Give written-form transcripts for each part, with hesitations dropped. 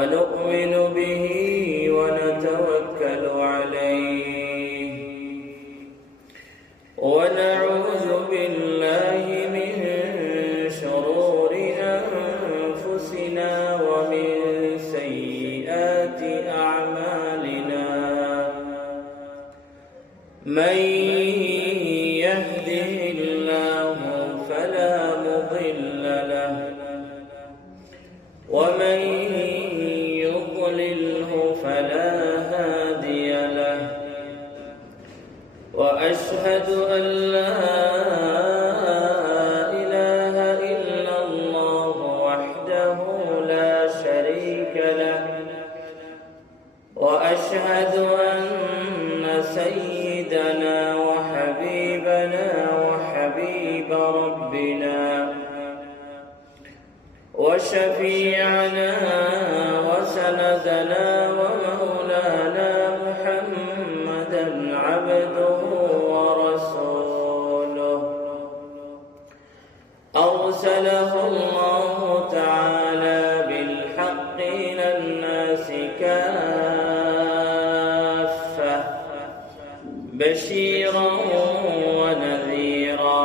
ونؤمن به ونتوكل عليه ونعوذ بالله من شرور أنفسنا ومن سيئات أعمالنا من يهده الله فلا مضل له ومن يضلله فلا هادي له وأشهد أن لا إله إلا الله وحده لا شريك له وأشهد أن سيدنا وحبيبنا وحبيب ربنا وشفيعنا وسندنا ومولانا محمدا عبده ورسوله أرسله الله تعالى بالحق إلى الناس كافة بشيرا ونذيرا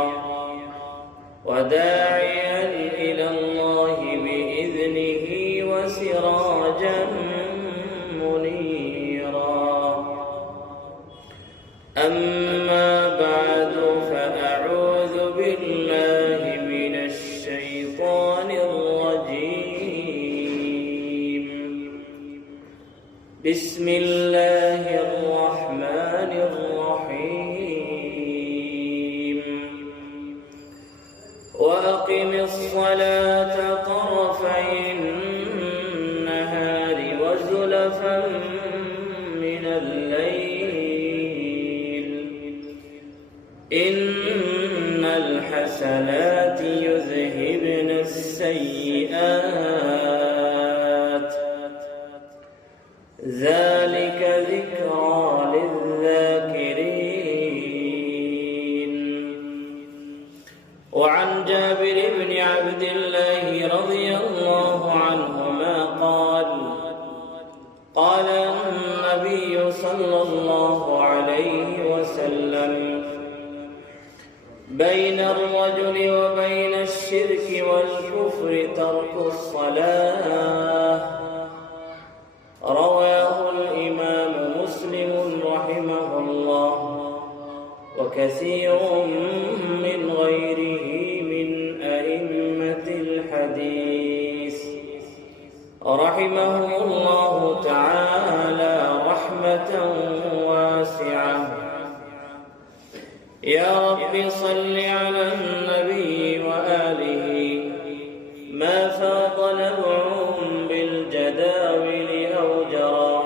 وداعيا إلى الله بإذنه وسراجا منيرا أما بعد فأعوذ بالله من الشيطان الرجيم بسم الله الرحمن الرحيم وأقم الصلاة طرفي النهار وزلفا من الليل إن الحسنات يذهبن السيئات ذلك ذكرى للذاكرين وعن جابر بن عبد الله رضي الله عنهما قال قال النبي صلى الله عليه وسلم بين الرجل وبين الشرك والكفر ترك الصلاة رواه الإمام مسلم رحمه الله وكثير من غيره من أئمة الحديث رحمهم الله تعالى رحمة واسعة يا رب صل على النبي وآله ما فاض نبع بالجداول أو جرى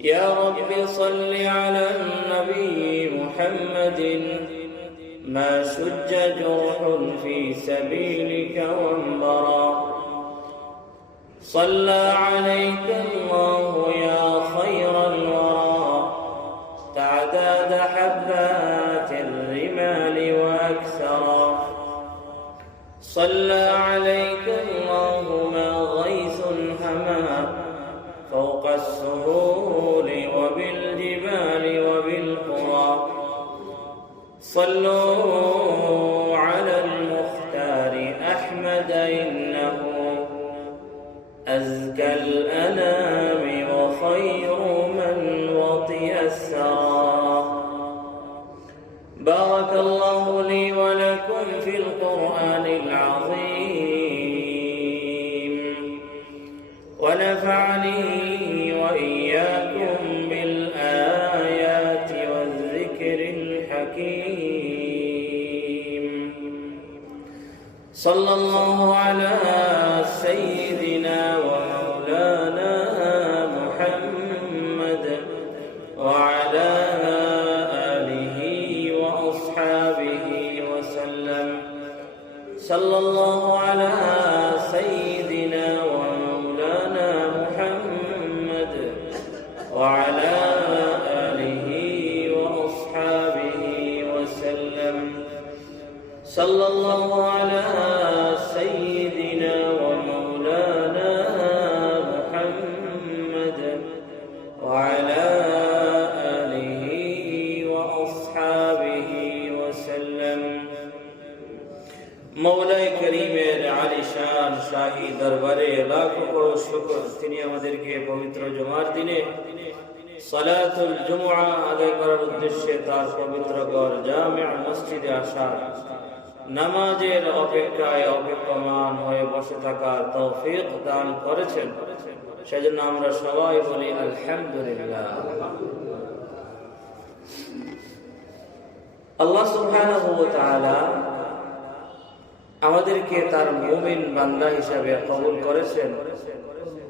يا رب صل على النبي محمد ما شج جرح في سبيلك وانبرى صلى عليك الله يا خير الورى تعداد حبات الرمال وأكثرا صلى عليك الله ما غيث هما فوق السهول وبالجبال وبالقرى صلوا على المختار أحمد إنه أزكى الأنام وخير من وطئ الثرى بارك الله لي ولكم في القرآن العظيم ونفعني وإياكم بالآيات والذكر الحكيم صلى الله على سيدنا ومولانا محمد وعلى آله وأصحابه وسلم صلى الله على سيدنا ومولانا محمد وعلى آله وأصحابه وسلم صلى الله على سيدنا ومولانا মওলাই করিমের আলিশান শাহী দরবারে লাখো করোড় শুকর, তিনি আমাদেরকে পবিত্র জুমার দিনে সালাতুল জুমআ আদায় করার উদ্দেশ্যে তার পবিত্র ঘর জামিআ মসজিদে আসা, নামাজের অপেক্ষায় অপেক্ষমান হয়ে বসে থাকার তৌফিক দান করেছেন। সেজন্য আমরা সবাই বলি আলহামদুলিল্লাহ। আল্লাহ সুবহানাহু ওয়া তাআলা আমাদেরকে তার মুমিন বান্দা হিসাবে কবুল করেছেন।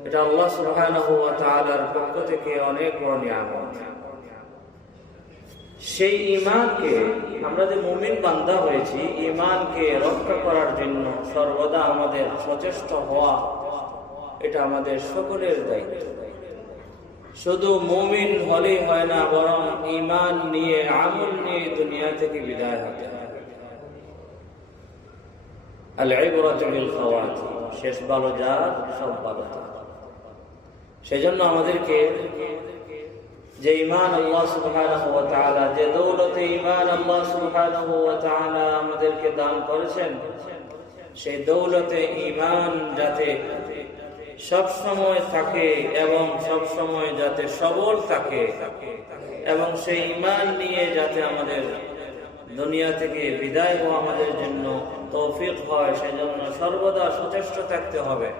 এটা আল্লাহ সুবহানাহু ওয়া তাআলার পক্ষ থেকে অনেক বড় নিয়ামত। সেই ঈমানকে, আমরা যে মুমিন বান্দা হয়েছি, ঈমানকে রক্ষা করার জন্য সর্বদা আমাদের সচেষ্ট হওয়া, এটা আমাদের সকলের দায়িত্ব। শুধু মুমিন হলেই হয় না, বরং ঈমান নিয়ে, আমল নিয়ে দুনিয়া থেকে বিদায় হতে হয়। আল ইবরাতু বিল খাওয়াতিম, শেষ ভালো যার সব ভালো তার। সেজন্য আমাদেরকে যে ঈমান আল্লাহ সুবহানাহু ওয়া তাআলা, যে দৌলতে ঈমান আল্লাহ সুবহানাহু ওয়া তাআলা আমাদেরকে দান করেছেন, সেই দৌলতে ঈমান যাতে সব সময় থাকে এবং সব সময় যাতে সবল থাকে, এবং সেই ঈমান নিয়ে যাতে আমাদের দুনিয়া থেকে বিদায় হওয়া আমাদের জন্য তৌফিক হয়, সেজন্য সর্বদা সচেষ্ট থাকতে হবে।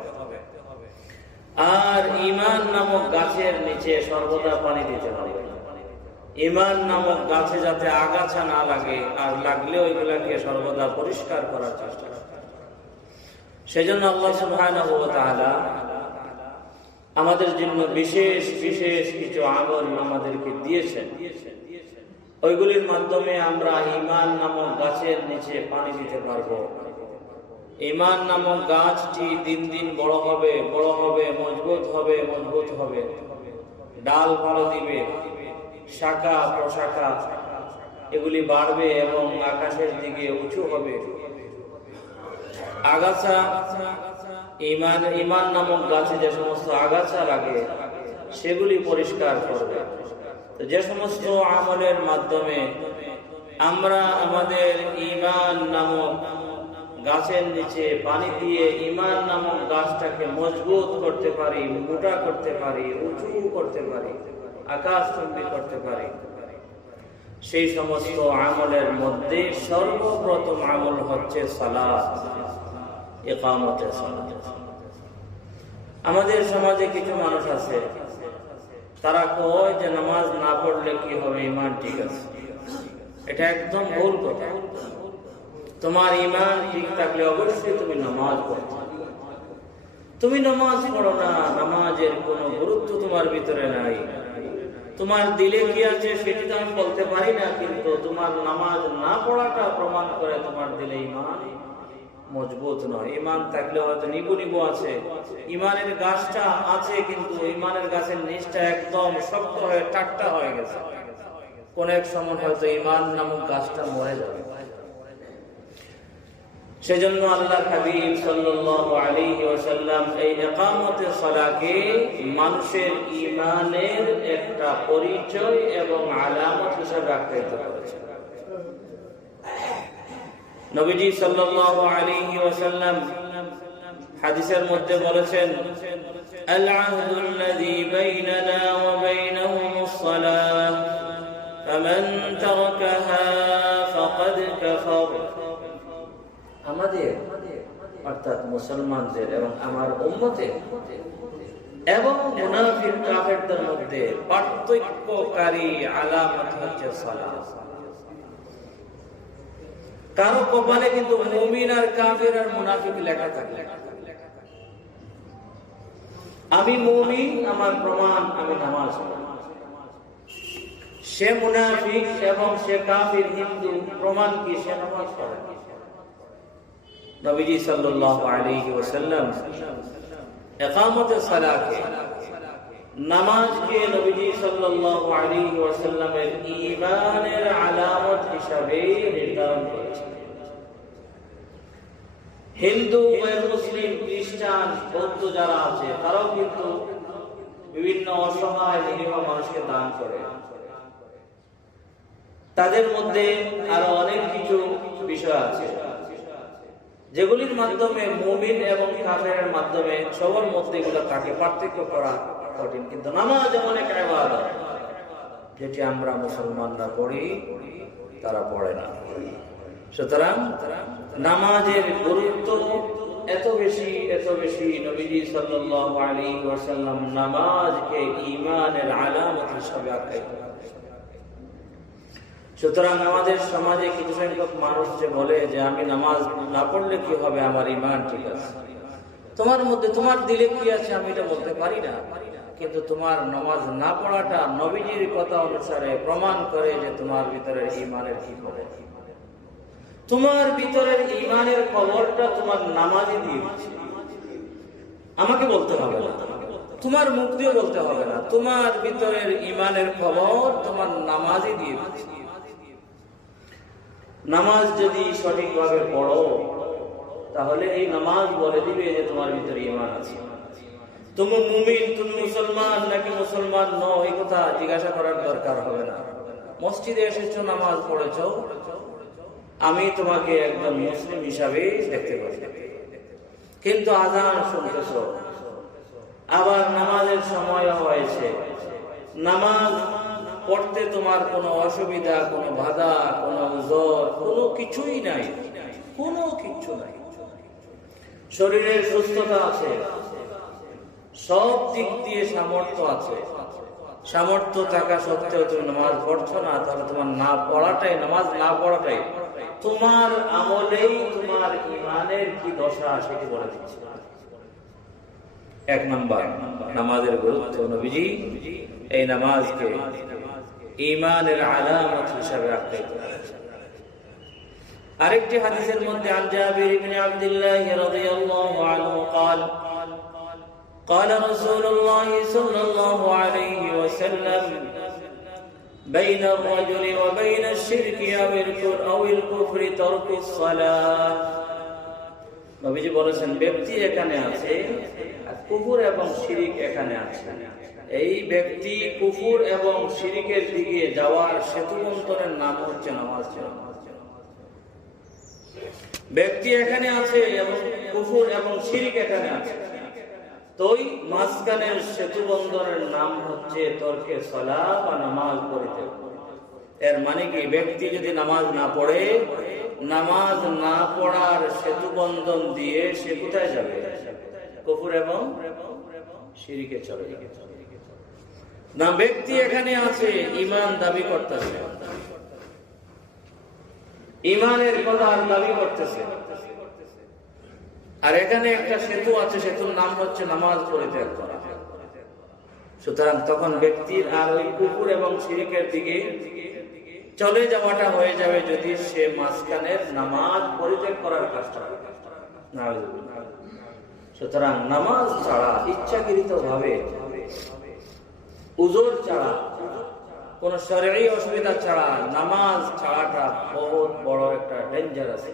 আর ঈমান নামক গাছের নিচে সর্বদা পানি দিতে হবে। ঈমান নামক গাছে যাতে আগাছা না লাগে, আর লাগলে ওইগুলাকে সর্বদা পরিষ্কার করার চেষ্টা করতে হবে। সেজন্য আল্লাহ সুবহানাহু ওয়া তাআলা আমাদের জন্য বিশেষ বিশেষ কিছু আমল আমাদেরকে দিয়েছেন। ওইগুলির মাধ্যমে আমরা ঈমান নামক গাছের নিচে পানি দিতে পারবো। ঈমান নামক গাছটি দিন দিন বড় হবে, বড় হবে, মজবুত হবে, মজবুত হবে, ডাল ভালো দিবে, শাখা প্রশাখা এগুলি বাড়বে এবং আকাশের দিকে উঁচু হবে। আগাছা, ঈমান নামক গাছে যে সমস্ত আগাছা লাগে সেগুলি পরিষ্কার করবে। তো যে সমস্ত আমলের মাধ্যমে আমরা আমাদের ঈমান নামক গাছের নিচে পানি দিয়ে ঈমান নামক গাছটাকে মজবুত করতে পারি, মোটা করতে পারি, উঁচু করতে পারি, আকাশচুম্বী করতে পারি, সেই সমস্ত আমলের মধ্যে সর্বপ্রথম আমল হচ্ছে সালাত, ইকামতে সালাত। আমাদের সমাজে কিছু মানুষ আছে, তারা কয় যে নামাজ না পড়লে কি হবে, ঈমান ঠিক আছে। এটা একদম ভুল কথা। তোমার ঈমান ঠিক থাকলে অবশ্যই তুমি নামাজ পড়ো। তুমি নামাজ পড়ো না, নামাজের কোনো গুরুত্ব তোমার ভিতরে নাই। তোমার দিলে কি আছে সেটি তো আমি বলতে পারি না, কিন্তু তোমার নামাজ না পড়াটা প্রমাণ করে তোমার দিলে ঈমান মজবুত নয়। ঈমান থাকলে হয়তো নিবু নিবু আছে, ঈমানের গাছটা আছে, কিন্তু ঈমানের গাছের নিচটা একদম শক্ত হয়ে টাট্টা হয়ে গেছে। কোন এক সময় হয়তো ঈমান নামক গাছটা মরে যাবে। সেজন্য আল্লাহ হাবিব সাল্লাল্লাহু আলাইহি ওয়াসাল্লাম এই ইকামতে সালাতকে মানুষের ঈমানের একটা পরিচয় এবং আলামত হিসেবে আখ্যায়িত করেছেন। নবীজি সাল্লাল্লাহু আলাইহি ওয়াসাল্লাম হাদিসের মধ্যে বলেছেন, আল আহদুল্লাযী বাইনানা ওয়া বাইনাহুমুস সালাহ ফামান তারাকাহা ফাকাদ কাফার। আমাদের অর্থাৎ মুসলমানদের এবং আমার উম্মতের এবং মুনাফিক কাফেরদের মধ্যে পার্থক্যকারী আলামত হচ্ছে সালাত। কারো কপালে কিন্তু মুমিন আর কাফের আর মুনাফিক লেখা থাকে। আমি মুমিন, আমার প্রমাণ আমি নামাজ পড়ি। সে মুনাফিক এবং সে কাফির, হিন্দু, প্রমাণ কি সে নামাজ পড়ে। নবীজি সাল্লাল্লাহু আলাইহি ওয়াসাল্লাম ইকামতে সালাতকে, নামাজকে নবীজি সাল্লাল্লাহু আলাইহি ওয়াসাল্লামের ঈমানের আলামত হিসাবে নির্ধারণ করেছেন। হিন্দু, মুসলিম, খ্রিস্টান, বৌদ্ধ যারা আছে তারাও কিন্তু বিভিন্ন অসহায় নিরীহ মানুষকে দান করে। তাদের মধ্যে আরো অনেক কিছু বিষয় আছে। যেগুলির মাধ্যমে মুমিন এবং কাফেরের মাধ্যমে সবার মধ্যে এগুলো থাকে, পার্থক্য করা কঠিন। কিন্তু নামাজ এমন এক ইবাদত যেটি আমরা মুসলমানরা পড়ি, তারা পড়ে না। সুতরাং নামাজের গুরুত্ব এত বেশি নবীজি সাল্লাল্লাহু আলাইহি ওয়াসাল্লাম নামাজকে ঈমানের আলামত হিসেবে আখ্যায়িত করেছেন। সুতরাং আমাদের সমাজে কিছু সংখ্যক মানুষ যে বলে যে আমি নামাজ না পড়লে কি হবে, আমার ঈমান ঠিক আছে, তোমার মধ্যে তোমার দিলে কি আছে আমি এটা বলতে পারি না, কিন্তু তোমার নামাজ না পড়াটা নবীজির কথা অনুসারে প্রমাণ করে যে তোমার ভিতরের ঈমানের কি খবর। তোমার ভিতরের ঈমানের খবরটা তোমার নামাজই দিয়ে দিচ্ছে, আমাকে বলতে হবে না, তোমার মুখ দিয়ে বলতে হবে না, তোমার ভিতরের ঈমানের খবর তোমার নামাজই দিয়ে দিচ্ছে। নামাজ যদি সঠিকভাবে পড়ো তাহলে এই নামাজ বলে দিবে যে তোমার ভিতরে ঈমান আছে। তুমি মুমিন, তুমি মুসলমান নাকি মুসলমান নও এই কথা জিজ্ঞাসা করার দরকার হবে না। মসজিদে এসেছো, নামাজ পড়েছো, আমি তোমাকে একজন মুসলিম হিসাবে দেখতে পারি। কিন্তু আযান শুনতেছো, আবার নামাজের সময় হয়েছে, নামাজ পড়তে তোমার কোনো অসুবিধা, কোনো বাধা, কোনো উযর, কোনো কিছুই নাই, কোনো কিছু নাই, শরীরের সুস্থতা আছে, সব দিক দিয়ে সামর্থ্য আছে, সামর্থ্য থাকা সত্ত্বেও তুমি নামাজ পড়ছো না, তাহলে তোমার না পড়াটাই, নামাজ না পড়াটাই তোমার আমলেই তোমার ঈমানের কি দশা সেটি বলে দিচ্ছে। এক নাম্বার নামাজের গুরুত্ব, নবীজি এই নামাজকে ঈমানের আলামত হিসেবে আখ্যায়িত করেছেন। আরেকটি হাদিসের মধ্যে আন জাবির ইবনে আব্দুল্লাহ রাদিয়াল্লাহু আনহু قال قال رسول الله صلى الله عليه وسلم بين الرجل وبين الشرك أو الكفر ترك الصلاة। নবীজি বলেছেন ব্যক্তি এখানে আছে আর কুফর এবং শিরিক এখানে আছে। এই ব্যক্তি কুফর এবং শিরিকের দিকে যাওয়ার সেতুবন্ধনের নাম হচ্ছে নামাজ। ব্যক্তি এখানে আছে এবং কুফর এবং শিরিক এখানে আছে, তো ওই মাঝখানের সেতুবন্ধনের নাম হচ্ছে তরকে সালাত বা নামাজ পড়িতে। এর মানে কি, ব্যক্তি যদি নামাজ না পড়ে, নামাজ না পড়ার সেতুবন্ধন দিয়ে সে কোথায় যাবে? কুফর এবং শিরিকে চলে যাবে। না, ব্যক্তি এখানে আছে ঈমান দাবি করতেছে, ঈমানের কথা দাবি করতেছে, আর এখানে একটা সেতু আছে, সেতুর নাম হচ্ছে নামাজ পরিত্যাগ করা। সুতরাং তখন ব্যক্তির আর ওই কুফর এবং শিরিকের দিকে চলে যাওয়াটা হয়ে যাবে যদি সে মাঝখানের নামাজ পরিত্যাগ করার কাজটা করে। সুতরাং নামাজ ছাড়া, ইচ্ছাকৃত ভাবে, উযর ছাড়া, কোন শরঈ অসুবিধা ছাড়া নামাজ ছাড়াটা বহুত বড় একটা ডেঞ্জারাস।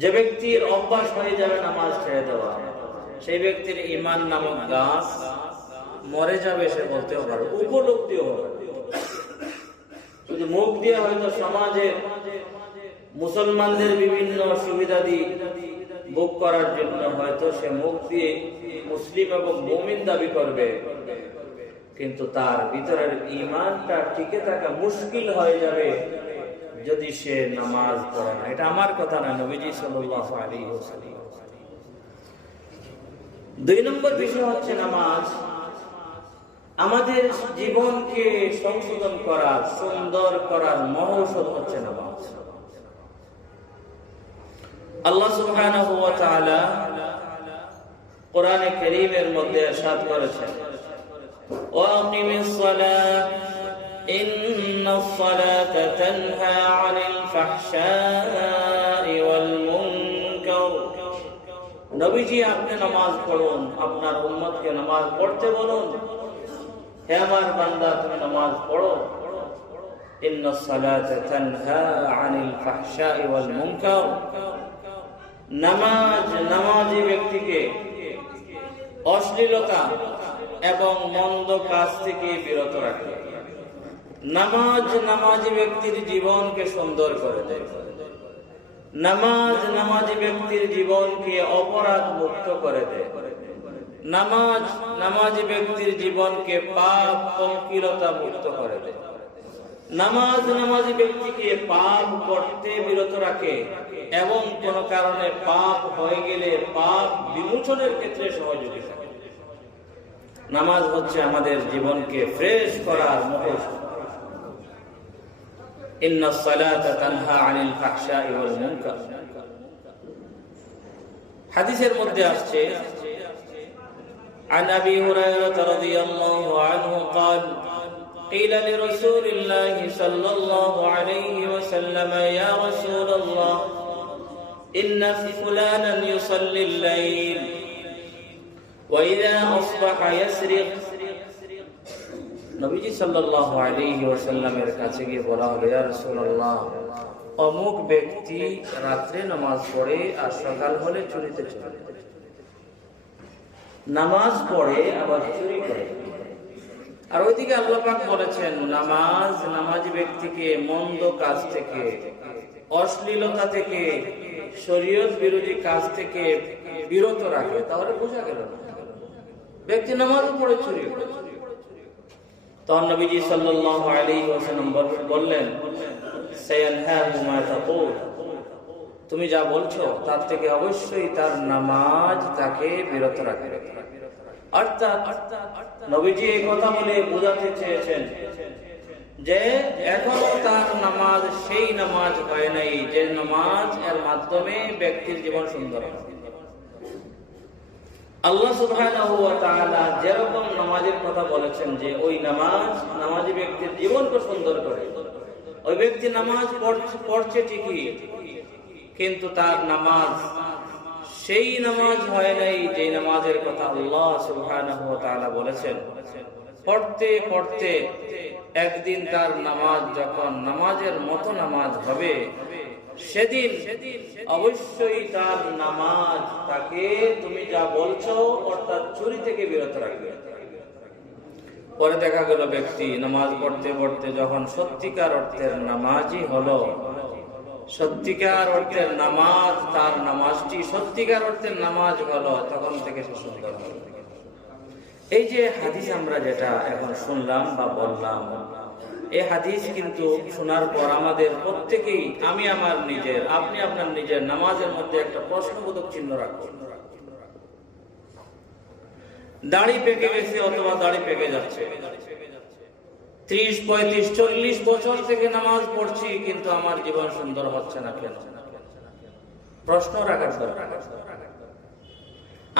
যে ব্যক্তির অভ্যাস হয়ে যাবে নামাজ ছেড়ে দেওয়া, সেই ব্যক্তির ঈমান নামক গাছ মরে যাবে, সে বলতেও পারে, উপলব্ধিও হবে। শুধু মুখ দিয়ে হয়তো সমাজের মুসলমানদের বিভিন্ন সুবিধাদি ভোগ করার জন্য হয়তো সে মুখ দিয়ে মুসলিম এবং মুমিন দাবি করবে, কিন্তু তার ভিতরের ঈমানটা টিকে থাকা মুশকিল হয়ে যাবে যদি সে নামাজ পড়ে না। এটা আমার কথা না, নবীজি সাল্লাল্লাহু আলাইহি ওয়াসাল্লাম। দুই নম্বর বিষয় হচ্ছে নামাজ আমাদের জীবনকে সংশোধন করার, সুন্দর করার মহৌষধ হচ্ছে নামাজ। আল্লাহ সুবহানাহু ওয়া তাআলা কোরআনে কারীমের মধ্যে ইরশাদ করেছেন, ওয়াকিমিস সালাহ ইন্নাস সালাতা তানহা আনিল ফাহশাই ওয়াল মুনকার। নবীজি, আপনি নামাজ পড়ুন, আপনার উম্মতকে নামাজ পড়তে বলুন। হে আমার বান্দা, তুমি নামাজ পড়ো। ইন্নাস সালাতা তানহা আনিল ফাহশাই ওয়াল মুনকার। নামাজ নামাজি ব্যক্তিকে অশ্লীলতা এবং মন্দ কাজ থেকে বিরত রাখে। নামাজ নামাজি ব্যক্তির জীবনকে সুন্দর করে দেয়। নামাজ নামাজি ব্যক্তির জীবনকে অপরাধ মুক্ত করে দেয়। নামাজ নামাজি ব্যক্তির জীবনকে পাপ পঙ্কিলতা মুক্ত করে দেয়। নামাজ নামাজি ব্যক্তিকে পাপ করতে বিরত রাখে এবং কোন কারণে পাপ হয়ে গেলে পাপ বিমোচনের ক্ষেত্রে সহযোগিতা করে। নামাজ হচ্ছে আমাদের জীবনকে ফ্রেশ করার মতো। ইন্নাস সালাতা তানহা আনিল ফাহশাই ওয়াল মুনকার। হাদিসের মধ্যে আসছে عن أبي هريرة رضي الله عنه قال قيل لرسول الله صلى الله عليه وسلم يا رسول الله إن فلانا يصلي الليل وإذا أصبح يسرق। নবীজি সাল্লাল্লাহু আলাইহি ওয়াসাল্লামের কাছে গিয়ে বলা হলো, ইয়া রাসূলুল্লাহ, অমুক ব্যক্তি রাত্রে নামাজ পড়ে আর সকাল হলে চুরিতে চলে যায়। নামাজ পড়ে আবার চুরি করে। আর ওইদিকে আল্লাহ পাক বলেছেন নামাজ নামাজি ব্যক্তিকে মন্দ কাজ থেকে, অশ্লীলতা থেকে, শরীয়ত বিরোধী কাজ থেকে বিরত রাখে। তাহলে বোঝা গেল না ব্যক্তি নামাজ পড়ে চুরি করে। তখন নবীজি সাল্লাল্লাহু আলাইহি ওয়াসাল্লাম বললেন, সায়ানহাহু মা তাকুল, তুমি যা বলছো তার থেকে অবশ্যই তার নামাজ তাকে বিরত রাখবে। অর্থাৎ নবীজি এই কথা বলে বোঝাতে চেয়েছেন যে এখনো তার নামাজ সেই নামাজ হয় নাই যে নামাজ এর মাধ্যমে ব্যক্তির জীবন সুন্দর হয়। আল্লাহ সুবহানাহু ওয়া তাআলা যেরকম নামাজের কথা বলেছেন যে ওই নামাজ নামাজি ব্যক্তির জীবনকে সুন্দর করে, ওই ব্যক্তি নামাজ পড়ছে ঠিকই, কিন্তু তার নামাজ সেই নামাজ হয় নাই যে নামাজের কথা আল্লাহ সুবহানাহু ওয়া তাআলা বলেছেন। পড়তে পড়তে একদিন তার নামাজ যখন নামাজের মতো নামাজ হবে, সেদিন অবশ্যই তার নামাজ তাকে তুমি যা বলছো অর্থাৎ চুরি থেকে বিরত রাখবে। পরে দেখা গেল ব্যক্তি নামাজ পড়তে পড়তে যখন সত্যিকার অর্থের নামাজই হলো, সত্যিকার অর্থের নামাজ, তার নামাজটি সত্যিকার অর্থের নামাজ হলো, তখন থেকে সে সুন্দর হলো। এই যে হাদিস আমরা যেটা এখন শুনলাম বা বললাম, এই হাদিস কিন্তু শোনার পর আমাদের প্রত্যেকেই, আমি আমার নিজের, আপনি আপনার নিজের নামাজের মধ্যে একটা প্রশ্নবোধক চিহ্ন রাখুন। দাড়ি পেকে গেছে অথবা দাড়ি পেকে যাচ্ছে, 30, 35, 40 বছর থেকে নামাজ পড়ছি কিন্তু আমার জীবন সুন্দর হচ্ছে না কেন? প্রশ্ন রাখার দরকার।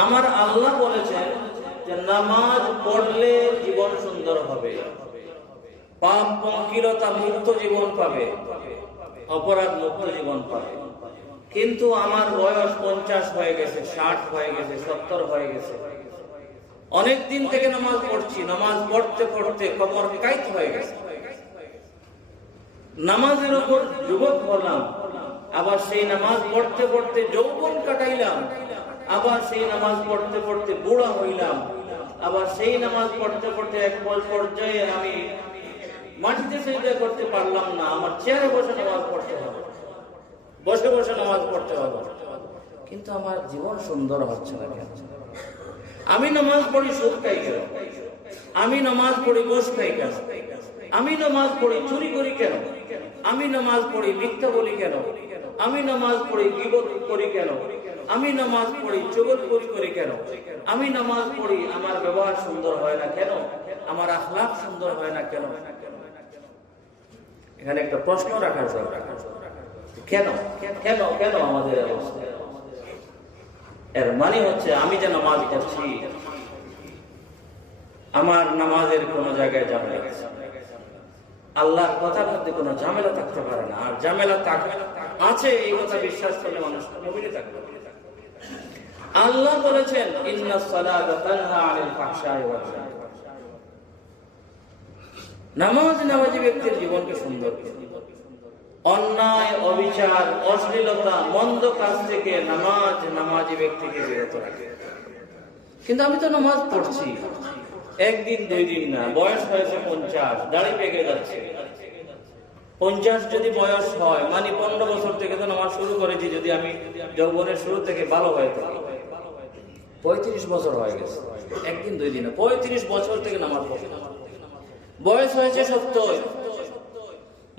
আমার আল্লাহ বলেছেন যে নামাজ পড়লে জীবন সুন্দর হবে, পাপ পঙ্কিলতা মুক্ত জীবন পাবে, অপরাধ মুক্ত জীবন পাবে। কিন্তু আমার বয়স 50 হয়ে গেছে, 60 হয়ে গেছে, 70 হয়ে গেছে, অনেক দিন থেকে নামাজ পড়ছি, নামাজ পড়তে পড়তে কবর কাইত হয়ে গেছে, নামাজের উপর যুবক হলাম, আবার সেই নামাজ পড়তে পড়তে যৌবন কাটাইলাম, আবার সেই নামাজ পড়তে পড়তে বুড়া হইলাম, আবার সেই নামাজ পড়তে পড়তে এক পর্যায়ে আমি মাটিতে সিজদা করতে পারলাম না, আমার চেয়ারে বসে নামাজ পড়তে হবে, বসে বসে নামাজ পড়তে হবে, কিন্তু আমার জীবন সুন্দর হচ্ছে না কেন? আমি নামাজ পড়ি সুদ খাই কেন? আমি নামাজ পড়ি ঘুষ খাই কেন? আমি নামাজ পড়ি চুরি করি কেন? আমি নামাজ পড়ি মিথ্যা বলি কেন? আমি নামাজ পড়ি গীবত করি কেন? আমি নামাজ পড়ি চুগলখড়ি করি কেন? আমি নামাজ পড়ি আমার ব্যবহার সুন্দর হয় না কেন? আমার আখলাক সুন্দর হয় না কেন? এখানে একটা প্রশ্ন রাখার দরকার। কেন কেন কেন আমাদের অবস্থা? এর মানে হচ্ছে আমি যে নামাজ পড়ছি, আমার নামাজের কোন জায়গায় ঝামেলা আছে, আল্লাহর কথার মধ্যে কোনো ঝামেলা থাকতে পারে না। আর ঝামেলা আছে এই কথা বিশ্বাস করলে মানুষ মুমিনে থাকবে। আল্লাহ বলেছেন ইন্নাস সালাতা তানহা আনিল ফাহশাই ওয়াল মুনকার। নামাজ নামাজি ব্যক্তির জীবনকে সুন্দর করে, অন্যায়, অবিচার, অশ্লীলতা, মন্দ কাজ থেকে নামাজ নামাজি ব্যক্তিকে বিরত রাখে। কিন্তু আমি তো নামাজ পড়ছি, একদিন 2 দিন না, বয়স হয়েছে 50, দাড়ি পেকে যাচ্ছে, 50 যদি বয়স হয়, মানে 15 বছর থেকে তো নামাজ শুরু করেছি, যদি আমি যৌবনের শুরু থেকে ভালো হয়ে থাকি, 35 বছর হয়ে গেছে, একদিন দুই দিনে 35 বছর থেকে নামাজ পড়ছি। বয়স হয়েছে 70,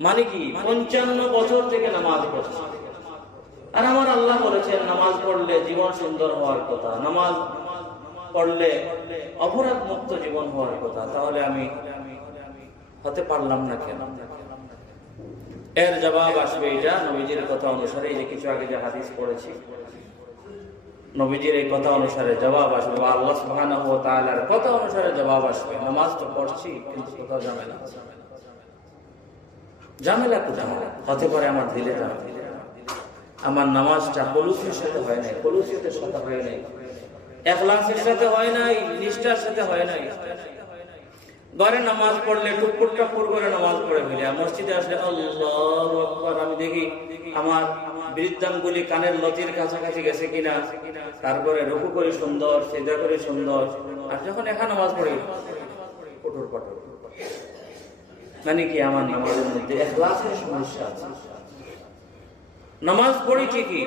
মানে কি 55 বছর থেকে নামাজ পড়ছি। আর আমার আল্লাহ বলেছেন নামাজ পড়লে জীবন সুন্দর হওয়ার কথা, নামাজ পড়লে অপরাধ মুক্ত জীবন হওয়ার কথা, তাহলে আমি হতে পারলাম না কেন? এর জবাব আসবে এটা নবীজির কথা অনুসারে, এই যে কিছু আগে যে হাদিস পড়েছি, নবীজির এই কথা অনুসারে জবাব আসবে, বা আল্লাহ সুবহানাহু ওয়া তাআলার কথা অনুসারে জবাব আসবে। নামাজ তো পড়ছি, কিন্তু কোথাও ঝামেলা আছে। ঝামেলা কোথায় হতে পারে? আমার দিলে ঝামেলা। আমার নামাজটা কলুসির সাথে হয় নাই, কলুসিয়তের সাথে হয় নাই, ইখলাসের সাথে হয় নাই, নিষ্ঠার সাথে হয় নাই। ঘরে নামাজ পড়লে টুকুর টাকুর করে নামাজ পড়ে ফেলি, আর মসজিদে আসলে আল্লাহু আকবার, আমি দেখি আমার বৃদ্ধাঙ্গুলি কানের লতির কাছাকাছি গেছে কিনা, তারপরে রুকু করি সুন্দর, সিজদা করি সুন্দর, আর যখন একা নামাজ পড়ি কঠোর কঠোর, মানে কি আমার নামাজের মধ্যে ইখলাসের সমস্যা আছে। নামাজ পড়ি ঠিকই,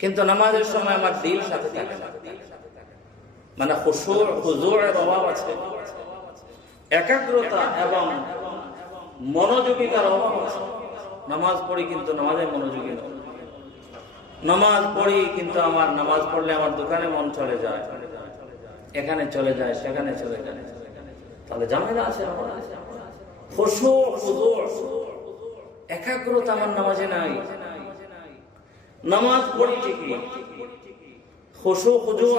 কিন্তু নামাজের সময় আমার দিল সাথে থাকে না, মানে খুশুর-এর অভাব আছে, একাগ্রতা এবং মনোযোগিতার অভাব আছে। নামাজ পড়ি কিন্তু নামাজে মনোযোগী নয়। নামাজ পড়ি কিন্তু আমার নামাজ পড়লে আমার দোকানে মন চলে যায়, এখানে চলে যায়, সেখানে চলে যায়, তাহলে ঝামেলা আছে। একাগ্রতা আমার নামাজে নাই। নামাজ পড়ি ঠিকই, খুশু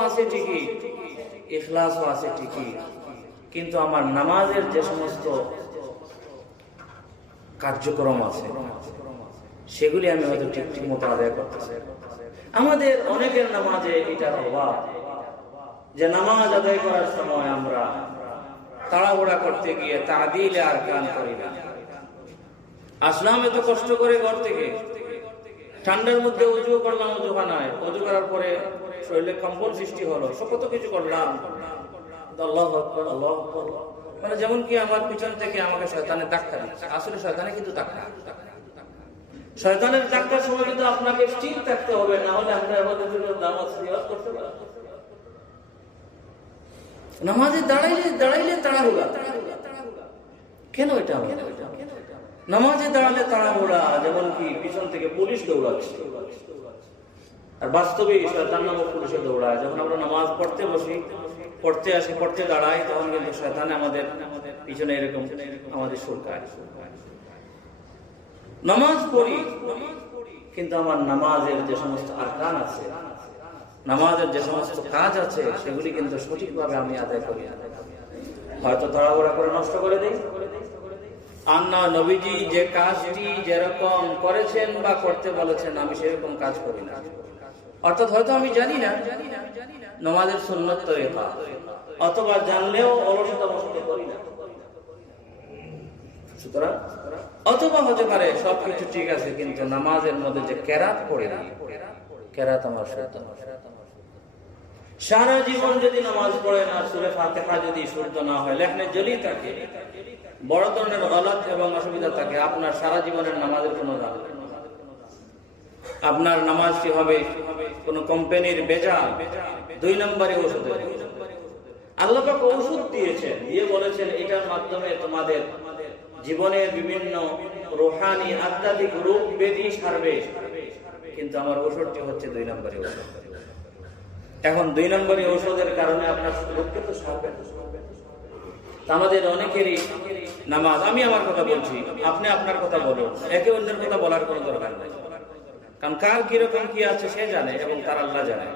আছে ঠিকই, ইখলাসও আছে ঠিকই, কিন্তু আমার নামাজের যে সমস্ত কার্যক্রম আছে সেগুলি আমি হয়তো ঠিক মতো আদায় করতেছি। আমাদের অনেকের নামাজে এটার অভাব, যে নামাজ আদায় করার সময় আমরা তাড়াহুড়া করতে গিয়ে তাদিলে আরকান করি না। আসলাম এত কষ্ট করে ঘর থেকে, ঠান্ডার মধ্যে উজু করলাম, অজুখানায় উজু করার পরে শরীরে কম্পন সৃষ্টি হলো, কত কিছু করলাম, আল্লাহু আকবার আল্লাহু আকবার, মানে যেমন কি আমার পিছন থেকে আমাকে শয়তানে ধাক্কা দিচ্ছে। আসলে শয়তানে কিন্তু ধাক্কা, শয়তানের ধাক্কার সময় কিন্তু আপনাকে স্থির থাকতে হবে, না হলে আমরা আমাদের নামাজ রিওয়াজ করতে পারব। নামাজে দাঁড়াইলে তাড়াহুড়া কেন? এটা নামাজে দাঁড়ালে তাড়াহুড়া, যেমন কি পিছন থেকে পুলিশ দৌড়াচ্ছে, আর বাস্তবে শয়তান নামক পুলিশে দৌড়ায়। যখন আমরা নামাজ পড়তে বসি, পড়তে আসি, পড়তে দাঁড়াই, তখন কিন্তু শয়তান আমাদের পিছনে এরকম আমাদের সুরকায়। নামাজ পড়ি, কিন্তু আমার নামাজের যে সমস্ত আরকান আছে, নামাজের যে সমস্ত কাজ আছে, সেগুলি কিন্তু সঠিকভাবে আমি আদায় করি, হয়তো তাড়াহুড়া করে নষ্ট করে দিই। আর না, নবীজি যে কাজটি যেরকম করেছেন বা করতে বলেছেন, আমি সেরকম কাজ করি না। অর্থাৎ হয়তো আমি জানি না নামাজের সুন্নত তরিকা, অথবা জানলেও অলসতা বসত করি না। সুতরাং অথবা হতে পারে সবকিছু ঠিক আছে, কিন্তু নামাজের মধ্যে যে কেরাত পড়ে না, কেরাত আমার সারা জীবন যদি নামাজ পড়ে না, সূরা ফাতিহা যদি শুদ্ধ না হয়, লেখনে জলি থাকে, বড় ধরনের গলত এবং অসুবিধা থাকে, আপনার সারা জীবনের নামাজের কোনো দাম নেই। আপনার নামাজটি হবে কোন কোম্পানির বেজাল, 2 নম্বরে ওষুধ। আল্লাহ পাক ওষুধ দিয়েছেন, দিয়ে বলেছেন এটার মাধ্যমে তোমাদের জীবনের বিভিন্ন রূহানি আধ্যাত্মিক রোগ ব্যাধি সারবে, কিন্তু আমার ওষুধটি হচ্ছে 2 নম্বরে ওষুধ। এখন 2 নম্বরে ওষুধের কারণে আপনার রোগকে তো সারবে। আমাদের অনেকেরই নামাজ, আমি আমার কথা বলছি, আপনি আপনার কথা বলুন, একে অন্যের কথা বলার কোনো দরকার নাই, কারণ কার কিরকম কি আছে সে জানে এবং তার আল্লাহ জানে।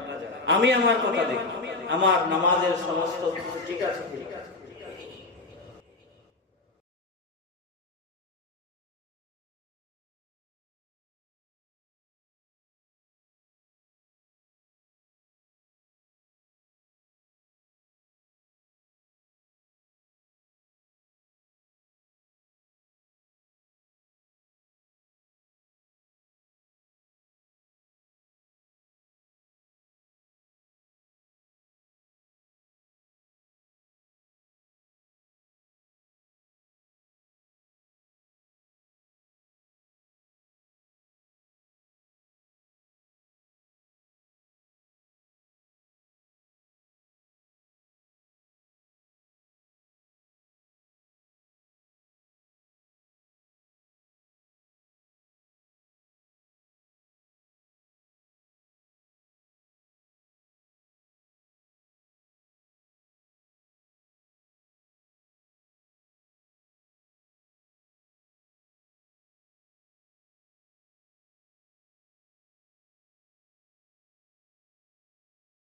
আমি আমার কথা দেখি, আমার নামাজের সমস্ত ঠিক আছে,